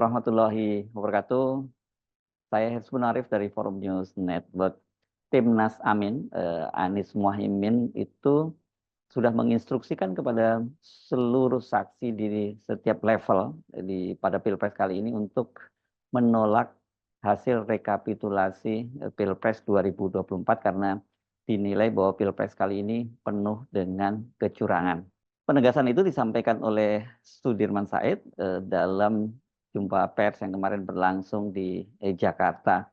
warahmatullahi wabarakatuh. Saya Hizbun Arif dari Forum News Network. Timnas Amin, Anies Muhaimin itu sudah menginstruksikan kepada seluruh saksi di setiap level pada Pilpres kali ini untuk menolak hasil rekapitulasi Pilpres 2024 karena dinilai bahwa Pilpres kali ini penuh dengan kecurangan. Penegasan itu disampaikan oleh Sudirman Said dalam jumpa pers yang kemarin berlangsung di Jakarta.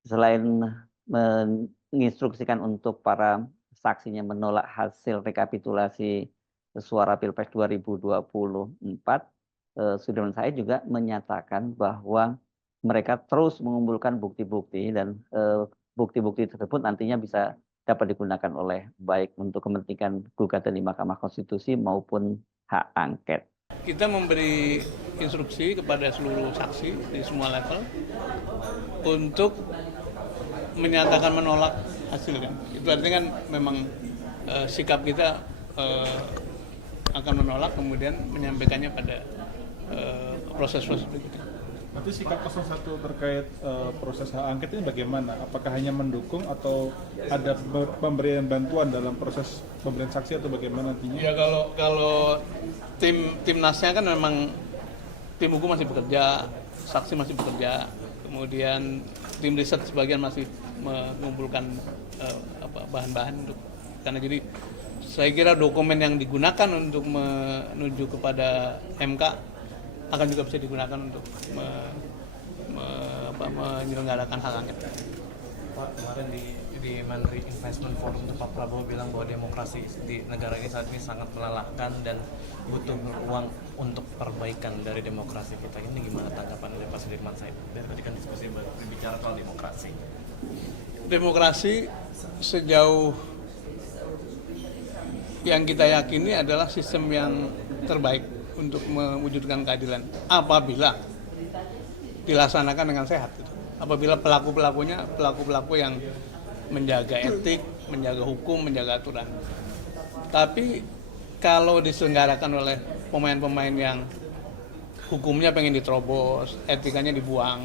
Selain menginstruksikan untuk para saksinya menolak hasil rekapitulasi suara Pilpres 2024, Sudirman Said juga menyatakan bahwa mereka terus mengumpulkan bukti-bukti dan bukti-bukti tersebut nantinya bisa dapat digunakan oleh baik untuk kepentingan gugatan di Mahkamah Konstitusi maupun hak angket. Kita memberi instruksi kepada seluruh saksi di semua level untuk menyatakan menolak hasilnya. Itu artinya kan memang sikap kita akan menolak, kemudian menyampaikannya pada proses-proses berikutnya. Nanti sikap 01 terkait proses hak angket ini bagaimana? Apakah hanya mendukung atau ada pemberian bantuan dalam proses pemberian saksi atau bagaimana nantinya? Ya kalau timnasnya kan memang tim hukum masih bekerja, saksi masih bekerja, kemudian tim riset sebagian masih mengumpulkan bahan-bahan untuk karena jadi saya kira dokumen yang digunakan untuk menuju kepada MK akan juga bisa digunakan untuk menyelenggarakan hak angket. Pak, kemarin di Menteri Investment Forum Pak Prabowo bilang bahwa demokrasi di negara ini saat ini sangat melelahkan dan butuh ruang untuk perbaikan dari demokrasi kita. Ini gimana tanggapan dari Pak Sudirman Said? Dari tadi kan diskusi berbicara soal demokrasi. Demokrasi sejauh yang kita yakini adalah sistem yang terbaik untuk mewujudkan keadilan apabila dilaksanakan dengan sehat. Apabila pelaku-pelaku yang menjaga etik, menjaga hukum, menjaga aturan. Tapi kalau diselenggarakan oleh pemain-pemain yang hukumnya pengen diterobos, etikanya dibuang,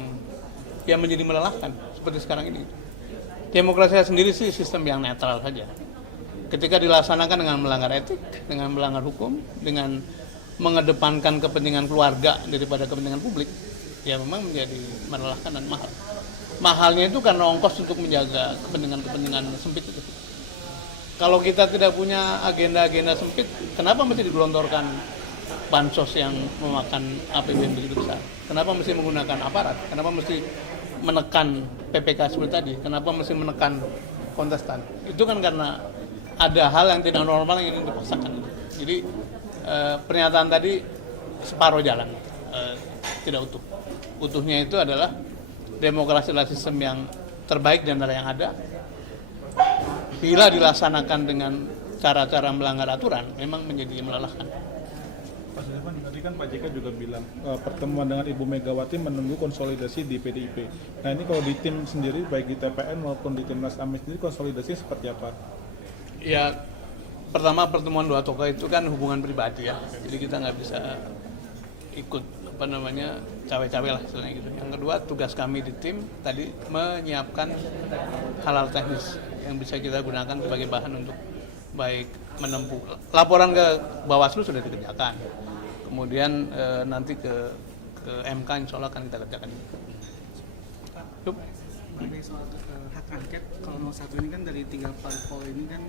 ya menjadi melelahkan seperti sekarang ini. Demokrasi sendiri sih sistem yang netral saja. Ketika dilaksanakan dengan melanggar etik, dengan melanggar hukum, dengan mengedepankan kepentingan keluarga daripada kepentingan publik, ya memang menjadi melelahkan dan mahal. Mahalnya itu karena ongkos untuk menjaga kepentingan sempit itu. Kalau kita tidak punya agenda-agenda sempit, kenapa mesti digelontorkan bansos yang memakan APBN begitu besar? Kenapa mesti menggunakan aparat? Kenapa mesti menekan PPK seperti tadi? Kenapa mesti menekan kontestan? Itu kan karena ada hal yang tidak normal yang ingin dipaksakan. Jadi pernyataan tadi separuh jalan, tidak utuh. Utuhnya itu adalah demokrasi adalah sistem yang terbaik di antara yang ada. Bila dilaksanakan dengan cara-cara melanggar aturan, memang menjadi melelahkan. Pak Sudirman, tadi kan Pak JK juga bilang pertemuan dengan Ibu Megawati menunggu konsolidasi di PDIP. Nah ini kalau di tim sendiri, baik di TPN maupun di Timnas Amin sendiri, konsolidasi seperti apa? Ya, pertama pertemuan dua tokoh itu kan hubungan pribadi ya, jadi kita nggak bisa ikut cawe-cawe lah istilahnya gitu. Yang kedua, tugas kami di tim tadi menyiapkan hal-hal teknis yang bisa kita gunakan sebagai bahan untuk baik menempuh laporan ke Bawaslu sudah dikerjakan, kemudian nanti ke MK insya Allah akan kita kerjakan. Mengenai soal hak angket, kalau 01 ini kan dari 3 parpol ini kan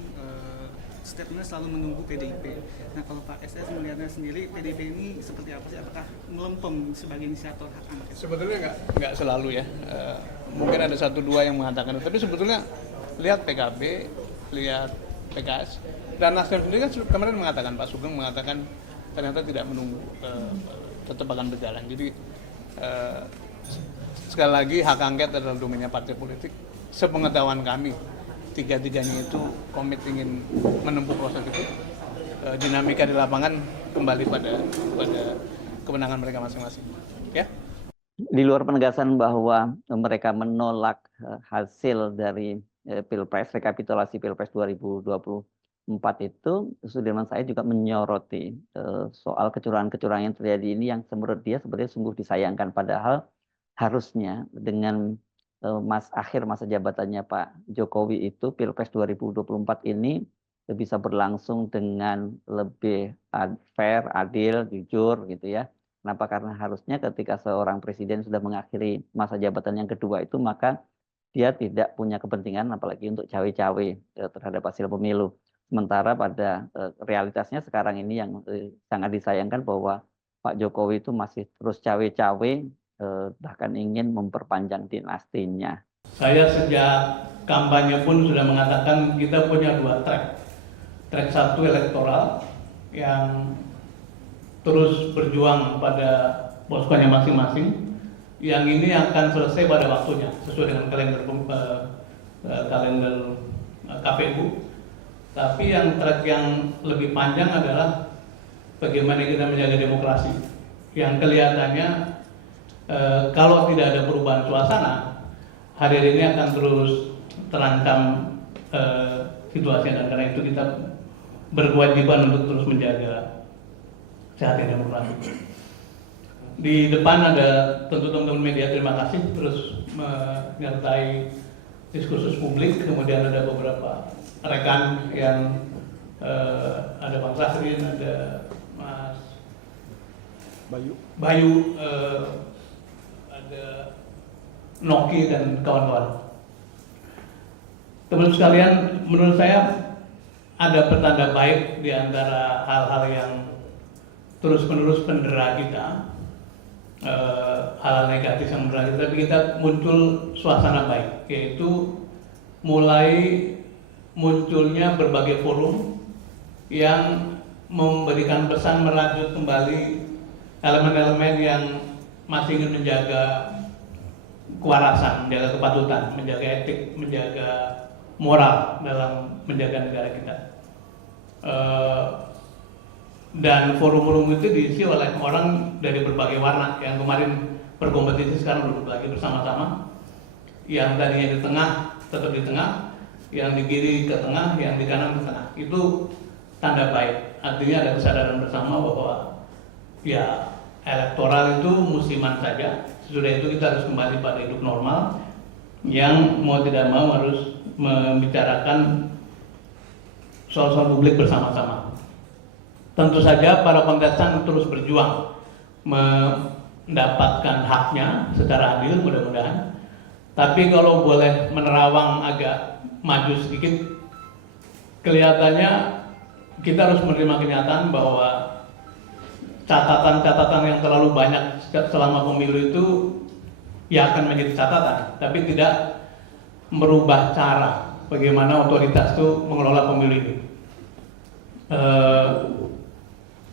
statementnya selalu menunggu PDIP. Nah kalau Pak SS melihatnya sendiri, PDIP ini seperti apa sih? Apakah melempem sebagai inisiator hak angket? Sebetulnya nggak selalu ya. Mungkin ada 1-2 yang mengatakan itu, tapi sebetulnya lihat PKB, lihat PKS, dan Nasdem sendiri kan kemarin mengatakan, Pak Sugeng mengatakan ternyata tidak menunggu, tetap akan berjalan. Jadi sekali lagi hak angket adalah domainnya partai politik. Sepengetahuan kami, tiga-tiganya itu komit ingin menempuh proses itu. Dinamika di lapangan kembali pada kemenangan mereka masing-masing. Ya. Di luar penegasan bahwa mereka menolak hasil dari Pilpres, rekapitulasi Pilpres 2024 itu Sudirman Said juga menyoroti soal kecurangan-kecurangan yang terjadi ini yang menurut dia sebenarnya sungguh disayangkan, padahal harusnya dengan akhir masa jabatannya Pak Jokowi itu Pilpres 2024 ini bisa berlangsung dengan lebih fair, adil, jujur gitu ya. Kenapa? Karena harusnya ketika seorang presiden sudah mengakhiri masa jabatan yang kedua itu, maka dia tidak punya kepentingan apalagi untuk cawe-cawe terhadap hasil pemilu. Sementara pada realitasnya sekarang ini yang sangat disayangkan bahwa Pak Jokowi itu masih terus cawe-cawe, bahkan ingin memperpanjang dinastinya. Saya sejak kampanye pun sudah mengatakan kita punya dua track. Track satu elektoral yang terus berjuang pada poskonya masing-masing. Yang ini akan selesai pada waktunya sesuai dengan kalender KPU. Tapi yang track yang lebih panjang adalah bagaimana kita menjaga demokrasi. Yang kelihatannya kalau tidak ada perubahan suasana, hari ini akan terus terancam situasinya, dan karena itu kita berkewajiban untuk terus menjaga sehatnya demokrasi. Di depan ada tentu teman-teman media, terima kasih terus menyertai diskursus publik. Kemudian ada beberapa rekan yang ada Bang Sahrin, ada Mas Bayu, ada Noki dan kawan-kawan. Teman-teman sekalian, menurut saya ada pertanda baik di antara hal-hal yang terus-menerus mendera kita, hal negatif yang mendera kita, tapi kita muncul suasana baik, yaitu mulai munculnya berbagai forum yang memberikan pesan merajut kembali elemen-elemen yang masih ingin menjaga kewarasan, menjaga kepatutan, menjaga etik, menjaga moral dalam menjaga negara kita. Dan forum-forum itu diisi oleh orang dari berbagai warna, yang kemarin berkompetisi sekarang duduk lagi bersama-sama, yang tadinya di tengah tetap di tengah, yang di kiri ke tengah, yang di kanan ke tengah. Itu tanda baik, artinya ada kesadaran bersama bahwa ya elektoral itu musiman saja. Sesudah itu kita harus kembali pada hidup normal yang mau tidak mau harus membicarakan soal-soal publik bersama-sama. Tentu saja para kontestan terus berjuang mendapatkan haknya secara adil mudah-mudahan. Tapi kalau boleh menerawang agak maju sedikit, kelihatannya kita harus menerima kenyataan bahwa catatan-catatan yang terlalu banyak selama pemilu itu ya akan menjadi catatan, tapi tidak merubah cara bagaimana otoritas itu mengelola pemilu ini.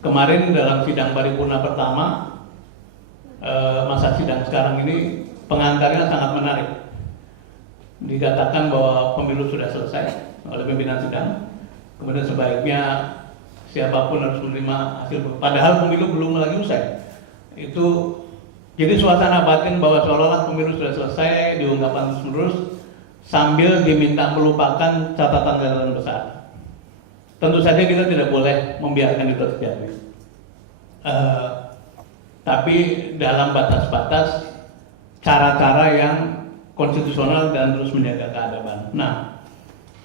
Kemarin dalam sidang paripurna pertama, masa sidang sekarang ini pengantarnya sangat menarik. Dikatakan bahwa pemilu sudah selesai oleh pimpinan sidang, kemudian sebaiknya siapapun harus menerima hasil. Padahal pemilu belum lagi usai. Itu jadi suasana batin bahwa seolah-olah pemilu sudah selesai, diungkapkan terus-menerus sambil diminta melupakan catatan-catatan besar. Tentu saja kita tidak boleh membiarkan itu terjadi. Tapi dalam batas-batas cara-cara yang konstitusional dan terus menjaga keadaban. Nah,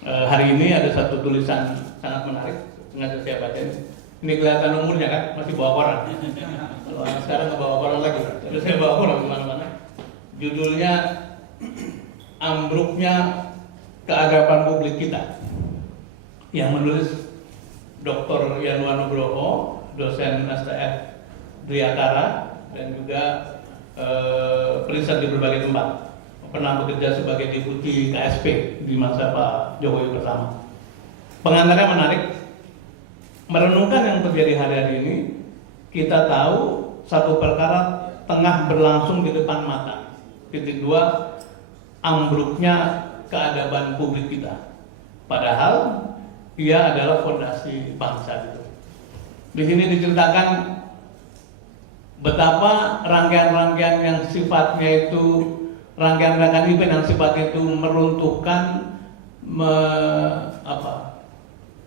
hari ini ada satu tulisan sangat menarik, sengaja saya baca. Ini kelihatan umurnya kan, masih bawa koran. Kalau sekarang nggak bawa koran lagi, terus saya bawa koran kemana-mana. Judulnya Ambruknya Keadaban Publik Kita, yang menulis Dr. Yanuar Nugroho, dosen STF Driakara, dan juga periset di berbagai tempat. Pernah bekerja sebagai deputi KSP di masa Pak Jokowi pertama. Pengantarnya menarik, merenungkan yang terjadi hari-hari ini. Kita tahu satu perkara tengah berlangsung di depan mata. Titik dua, ambruknya keadaban publik kita. Padahal ia adalah fondasi bangsa itu. Di sini diceritakan betapa rangkaian-rangkaian yang sifatnya itu rangkaian-rangkaian event yang sifatnya itu meruntuhkan,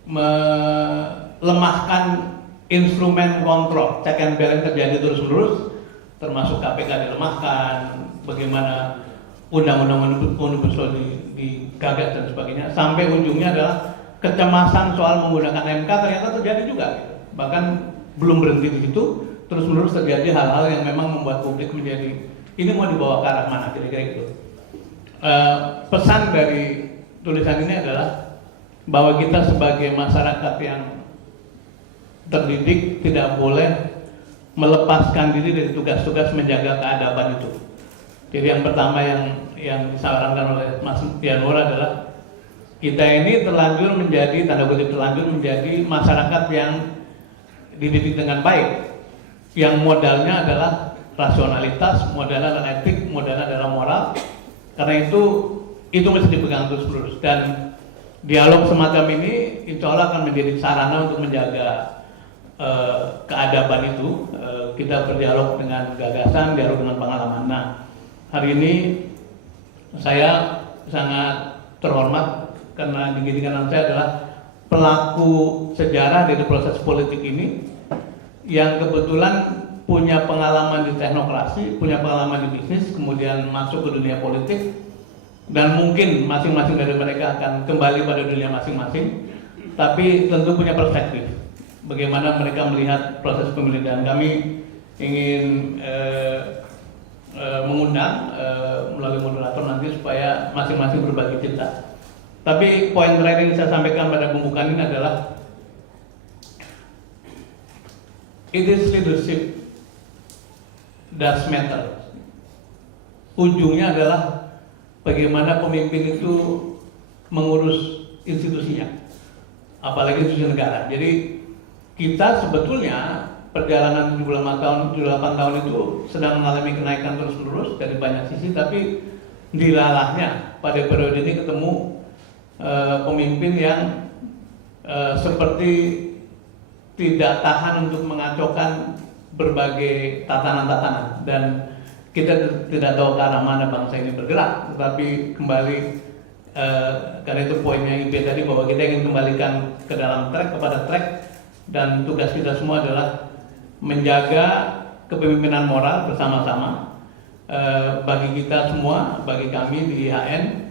melemahkan instrumen kontrol, check and balance terjadi terus-menerus, termasuk KPK dilemahkan, bagaimana undang-undang omnibus law digagas dan sebagainya, sampai ujungnya adalah kecemasan soal menggunakan MK ternyata terjadi juga. Bahkan belum berhenti di situ, terus-menerus terjadi hal-hal yang memang membuat publik menjadi ini mau dibawa ke arah mana, kira-kira gitu. Pesan dari tulisan ini adalah bahwa kita sebagai masyarakat yang terdidik tidak boleh melepaskan diri dari tugas-tugas menjaga keadaban itu. Jadi yang pertama yang disarankan oleh Mas Yanur adalah kita ini terlanjur menjadi, tanda kutip terlanjur menjadi masyarakat yang dididik dengan baik, yang modalnya adalah rasionalitas, modalnya adalah etik, modalnya adalah moral. Karena itu mesti dipegang terus-menerus, dan dialog semacam ini insya Allah akan menjadi sarana untuk menjaga keadaban itu. Kita berdialog dengan gagasan, dialog dengan pengalaman. Nah, hari ini saya sangat terhormat karena didikan saya adalah pelaku sejarah dari proses politik ini yang kebetulan punya pengalaman di teknokrasi, punya pengalaman di bisnis, kemudian masuk ke dunia politik, dan mungkin masing-masing dari mereka akan kembali pada dunia masing-masing, tapi tentu punya perspektif bagaimana mereka melihat proses pemilihan. Kami ingin mengundang melalui moderator nanti supaya masing-masing berbagi cerita. Tapi poin terakhir yang saya sampaikan pada pembukaan ini adalah it is leadership does matter. Ujungnya adalah bagaimana pemimpin itu mengurus institusinya, apalagi institusi negara. Jadi kita sebetulnya perjalanan 78 tahun itu sedang mengalami kenaikan terus-menerus dari banyak sisi, tapi dilalahnya pada periode ini ketemu pemimpin yang seperti tidak tahan untuk mengacaukan berbagai tatanan-tatanan, dan kita tidak tahu ke arah mana bangsa ini bergerak. Tetapi kembali karena itu poinnya IP tadi, bahwa kita ingin kembalikan ke dalam track, kepada track, dan tugas kita semua adalah menjaga kepemimpinan moral bersama-sama. Bagi kita semua, bagi kami di IHN,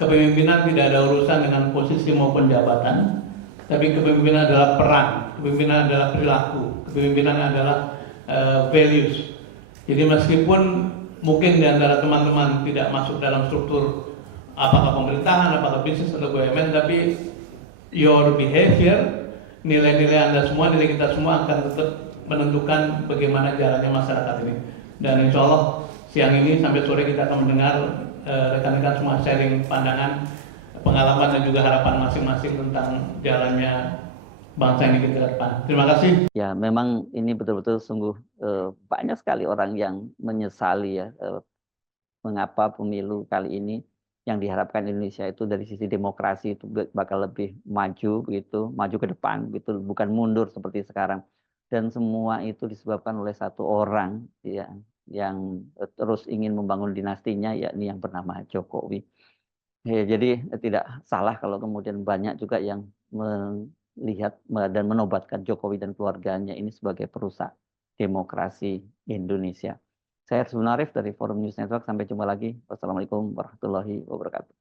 kepemimpinan tidak ada urusan dengan posisi maupun jabatan, tapi kepemimpinan adalah peran, kepemimpinan adalah perilaku, kepemimpinan adalah values. Jadi meskipun mungkin di antara teman-teman tidak masuk dalam struktur apakah pemerintahan, apakah bisnis atau BUMN, tapi your behavior, nilai-nilai Anda semua, nilai kita semua akan tetap menentukan bagaimana jalannya masyarakat ini. Dan insya Allah siang ini sampai sore kita akan mendengar rekan-rekan semua sharing pandangan, pengalaman, dan juga harapan masing-masing tentang jalannya bangsa ini ke depan. Terima kasih. Ya, memang ini betul-betul sungguh banyak sekali orang yang menyesali ya mengapa pemilu kali ini yang diharapkan Indonesia itu dari sisi demokrasi itu bakal lebih maju begitu, maju ke depan gitu, bukan mundur seperti sekarang. Dan semua itu disebabkan oleh satu orang ya yang terus ingin membangun dinastinya, yakni yang bernama Jokowi. Ya, jadi tidak salah kalau kemudian banyak juga yang melihat dan menobatkan Jokowi dan keluarganya ini sebagai perusak demokrasi Indonesia. Saya Hersbun Arif dari Forum News Network. Sampai jumpa lagi. Wassalamualaikum warahmatullahi wabarakatuh.